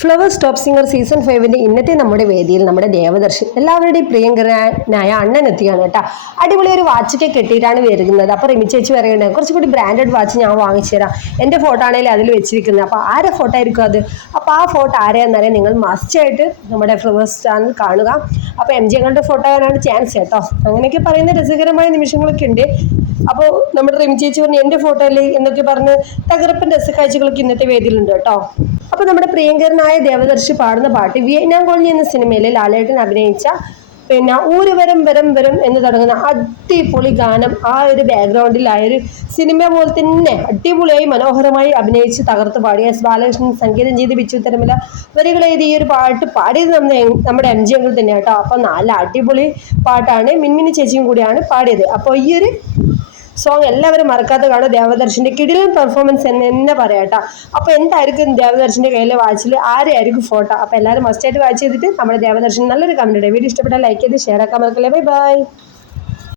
Flowers top singer season 5 ഇന്നത്തെ നമ്മുടെ വേദിയിൽ നമ്മുടെ ദേവദർശൻ എല്ലാവരുടെയും പ്രിയങ്കരനായ അണ്ണൻ എത്തിയാണ് കേട്ടോ. അടിപൊളി ഒരു വാച്ചൊക്കെ കെട്ടിയിട്ടാണ് വരുന്നത്. അപ്പോൾ റിമി ചേച്ചി പറയുന്നത് കുറച്ചുകൂടി ബ്രാൻഡഡ് വാച്ച് ഞാൻ വാങ്ങിച്ചു തരാം, എൻ്റെ ഫോട്ടോ ആണെങ്കിൽ അതിൽ വെച്ചിരിക്കുന്നത്. അപ്പോൾ ആരെ ഫോട്ടോ ആയിരിക്കും അത്? അപ്പോൾ ആ ഫോട്ടോ ആരെയെന്നറിയാൻ നിങ്ങൾ മസ്റ്റായിട്ട് നമ്മുടെ ഫ്ലവേഴ്സ് ചാനൽ കാണുക. അപ്പോൾ എം ജി അങ്ങളുടെ ഫോട്ടോ ആകാനാണ് ചാൻസ് കേട്ടോ. അങ്ങനെയൊക്കെ പറയുന്ന രസകരമായ നിമിഷങ്ങളൊക്കെ ഉണ്ട്. അപ്പോൾ നമ്മുടെ റിമി ചേച്ചി പറഞ്ഞു എൻ്റെ ഫോട്ടോയിൽ എന്നൊക്കെ പറഞ്ഞ് തകർപ്പൻ രസക്കാഴ്ചകളൊക്കെ ഇന്നത്തെ വേദിയിലുണ്ട് കേട്ടോ. അപ്പോൾ നമ്മുടെ പ്രിയങ്കരനായ ദേവദർശി പാടുന്ന പാട്ട് വിയറ്റ്നാം കോളനി എന്ന സിനിമയിൽ ലാലേട്ടൻ അഭിനയിച്ച പിന്നെ ഊര് വരം വരം വരം എന്ന് തുടങ്ങുന്ന അടിപൊളി ഗാനം, ആ ഒരു ബാക്ക്ഗ്രൗണ്ടിൽ ആ ഒരു സിനിമ പോലെ തന്നെ അടിപൊളിയായി മനോഹരമായി അഭിനയിച്ച് തകർത്ത് പാടിയ എസ് ബാലകൃഷ്ണൻ സംഗീതം ചെയ്ത് ബിച്ചു തിരുമല വരികൾ എഴുതി ഈ ഒരു പാട്ട് പാടിയത് നമ്മുടെ എം ജി അങ്കിൾ തന്നെയാണ് കേട്ടോ. അപ്പോൾ നല്ല അടിപൊളി പാട്ടാണ്. മിൻമിനി ചേച്ചിയും കൂടിയാണ് പാടിയത്. അപ്പോൾ ഈ ഒരു സോങ് എല്ലാവരും മറക്കാതെ കാണും. ദേവദർശന്റെ കിടിലൻ പെർഫോമൻസ് എന്ന് തന്നെ പറയാട്ടോ. അപ്പോൾ എന്തായിരിക്കും ദേവദർശന്റെ കയ്യിലെ വാച്ചിൽ ആരെയായിരിക്കും ഫോട്ടോ? അപ്പോൾ എല്ലാവരും മസ്റ്റായിട്ട് വാച്ച് ചെയ്തിട്ട് നമ്മുടെ ദേവദർശൻ നല്ലൊരു കമന്റ് ഇടുക. വീഡിയോ ഇഷ്ടപ്പെട്ടാൽ ലൈക്ക് ചെയ്ത് ഷെയർ ആക്കാൻ മറക്കല്ലേ. Bye bye.